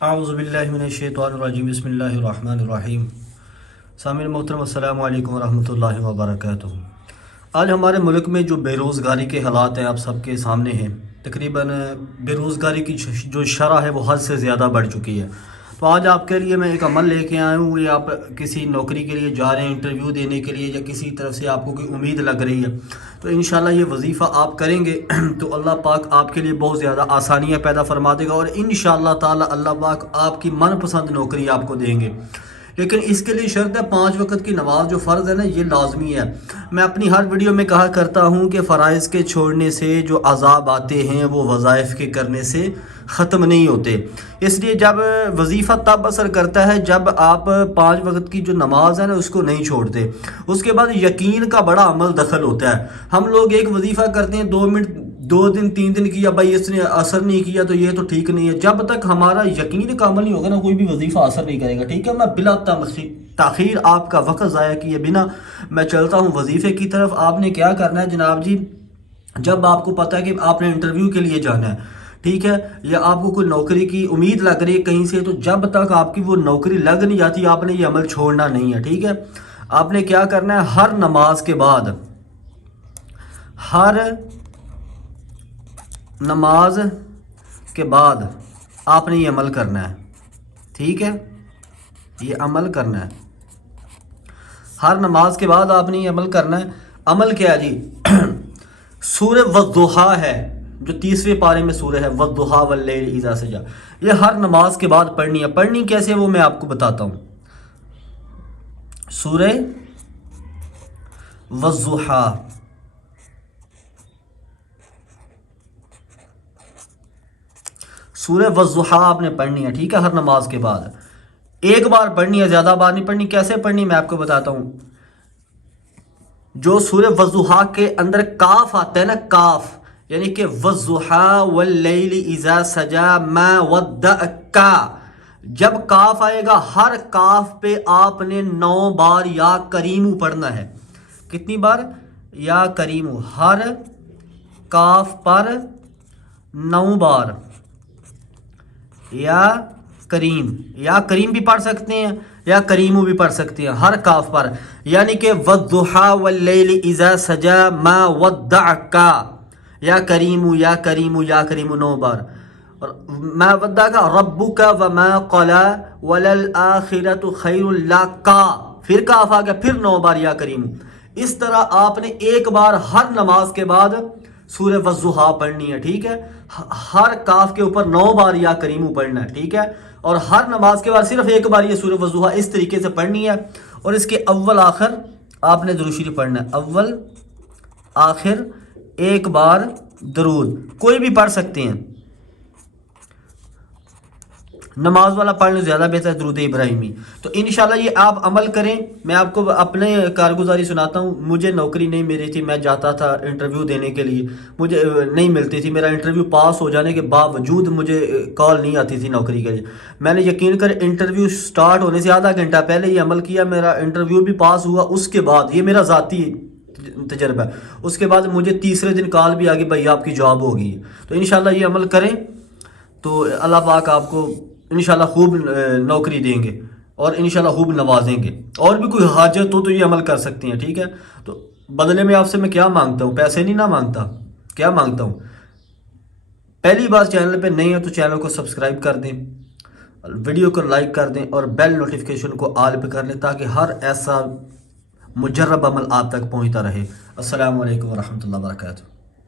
اعوذ باللہ من الشیطان الرجیم بسم اللہ الرحمن الرحیم۔ سامعین محترم السلام علیکم ورحمۃ اللہ وبرکاتہ۔ آج ہمارے ملک میں جو بے روزگاری کے حالات ہیں آپ سب کے سامنے ہیں۔ تقریباً بے روزگاری کی جو شرح ہے وہ حد سے زیادہ بڑھ چکی ہے۔ تو آج آپ کے لیے میں ایک عمل لے کے آیا ہوں، یہ آپ کسی نوکری کے لیے جا رہے ہیں، انٹرویو دینے کے لیے، یا کسی طرف سے آپ کو کوئی امید لگ رہی ہے، تو انشاءاللہ یہ وظیفہ آپ کریں گے تو اللہ پاک آپ کے لیے بہت زیادہ آسانیاں پیدا فرما دے گا، اور انشاءاللہ تعالی اللہ پاک آپ کی من پسند نوکری آپ کو دیں گے۔ لیکن اس کے لیے شرط ہے 5 وقت کی نماز جو فرض ہے نا، یہ لازمی ہے۔ میں اپنی ہر ویڈیو میں کہا کرتا ہوں کہ فرائض کے چھوڑنے سے جو عذاب آتے ہیں وہ وظائف کے کرنے سے ختم نہیں ہوتے۔ اس لیے جب وظیفہ تب اثر کرتا ہے جب آپ 5 وقت کی جو نماز ہے نا اس کو نہیں چھوڑتے۔ اس کے بعد یقین کا بڑا عمل دخل ہوتا ہے۔ ہم لوگ ایک وظیفہ کرتے ہیں 2 منٹ 2 دن 3 دن کیا، بھائی اس نے اثر نہیں کیا تو یہ تو ٹھیک نہیں ہے۔ جب تک ہمارا یقین کا عمل نہیں ہوگا نا، کوئی بھی وظیفہ اثر نہیں کرے گا، ٹھیک ہے۔ میں بلا تاخیر آپ کا وقت ضائع کیے بنا میں چلتا ہوں وظیفے کی طرف۔ آپ نے کیا کرنا ہے جناب جی، جب آپ کو پتہ ہے کہ آپ نے انٹرویو کے لیے جانا ہے، ٹھیک ہے، یا آپ کو کوئی نوکری کی امید لگ رہی ہے کہیں سے، تو جب تک آپ کی وہ نوکری لگ نہیں جاتی آپ نے یہ عمل چھوڑنا نہیں ہے، ٹھیک ہے۔ آپ نے کیا کرنا ہے، ہر نماز کے بعد آپ نے یہ عمل کرنا ہے، ٹھیک ہے، یہ عمل کرنا ہے۔ ہر نماز کے بعد آپ نے یہ عمل کرنا ہے۔ عمل کیا ہے جی؟ سورہ والضحیٰ ہے جو 30ویں پارے میں سورہ ہے، والضحیٰ واللیل اذا سجی، یہ ہر نماز کے بعد پڑھنی ہے۔ پڑھنی کیسے وہ میں آپ کو بتاتا ہوں۔ سورہ والضحیٰ، سورہ والضحیٰ آپ نے پڑھنی ہے، ٹھیک ہے، ہر نماز کے بعد ایک بار پڑھنی ہے، زیادہ بار نہیں پڑھنی۔ کیسے پڑھنی میں آپ کو بتاتا ہوں۔ جو سورہ والضحیٰ کے اندر کاف آتا ہے نا، کاف، یعنی کہ والضحیٰ واللیل اذا سجی ما ودعک، جب کاف آئے گا ہر کاف پہ آپ نے 9 بار یا کریمو پڑھنا ہے۔ کتنی بار؟ یا کریمو، ہر کاف پر 9 بار یا کریم بھی پڑھ سکتے ہیں یا کریمو بھی پڑھ سکتے ہیں، ہر کاف پر، یعنی کہ والضحیٰ واللیل اذا سجی ما ودعک، یا کریمو 9 بار، اور ما ودعک ربک وما قلی وللآخرۃ خیر لک، پھر کاف آ گیا، پھر 9 بار یا کریمو۔ اس طرح آپ نے ایک بار ہر نماز کے بعد سورہ والضحیٰ پڑھنی ہے، ٹھیک ہے۔ ہر کاف کے اوپر 9 بار یا کریمو پڑھنا ہے، ٹھیک ہے، اور ہر نماز کے بعد صرف ایک بار یہ سورہ والضحیٰ اس طریقے سے پڑھنی ہے، اور اس کے اول آخر آپ نے درود شریف پڑھنا ہے، اول آخر ایک بار درود، کوئی بھی پڑھ سکتے ہیں، نماز والا پڑھنے زیادہ بہتر ہے، درود ابراہیمی۔ تو انشاءاللہ یہ آپ عمل کریں۔ میں آپ کو اپنے کارگزاری سناتا ہوں۔ مجھے نوکری نہیں ملی تھی، میں جاتا تھا انٹرویو دینے کے لیے، مجھے نہیں ملتی تھی، میرا انٹرویو پاس ہو جانے کے باوجود مجھے کال نہیں آتی تھی نوکری کے لیے۔ میں نے یقین کر انٹرویو سٹارٹ ہونے سے آدھا گھنٹہ پہلے یہ عمل کیا، میرا انٹرویو بھی پاس ہوا۔ اس کے بعد یہ میرا ذاتی تجربہ ہے، اس کے بعد مجھے تیسرے دن کال بھی آ گئی، بھائی آپ کی جاب ہو گئی ہے۔ تو انشاءاللہ یہ عمل کریں تو اللہ پاک آپ کو انشاءاللہ خوب نوکری دیں گے اور انشاءاللہ خوب نوازیں گے۔ اور بھی کوئی حاجت ہو تو یہ عمل کر سکتے ہیں، ٹھیک ہے۔ تو بدلے میں آپ سے میں کیا مانگتا ہوں؟ پیسے نہیں نہ مانگتا، کیا مانگتا ہوں؟ پہلی بار چینل پہ نہیں ہے تو چینل کو سبسکرائب کر دیں، ویڈیو کو لائک کر دیں، اور بیل نوٹیفیکیشن کو آل پہ کر لیں تاکہ ہر ایسا مجرب عمل آپ تک پہنچتا رہے۔ السلام علیکم ورحمۃ اللہ وبرکاتہ۔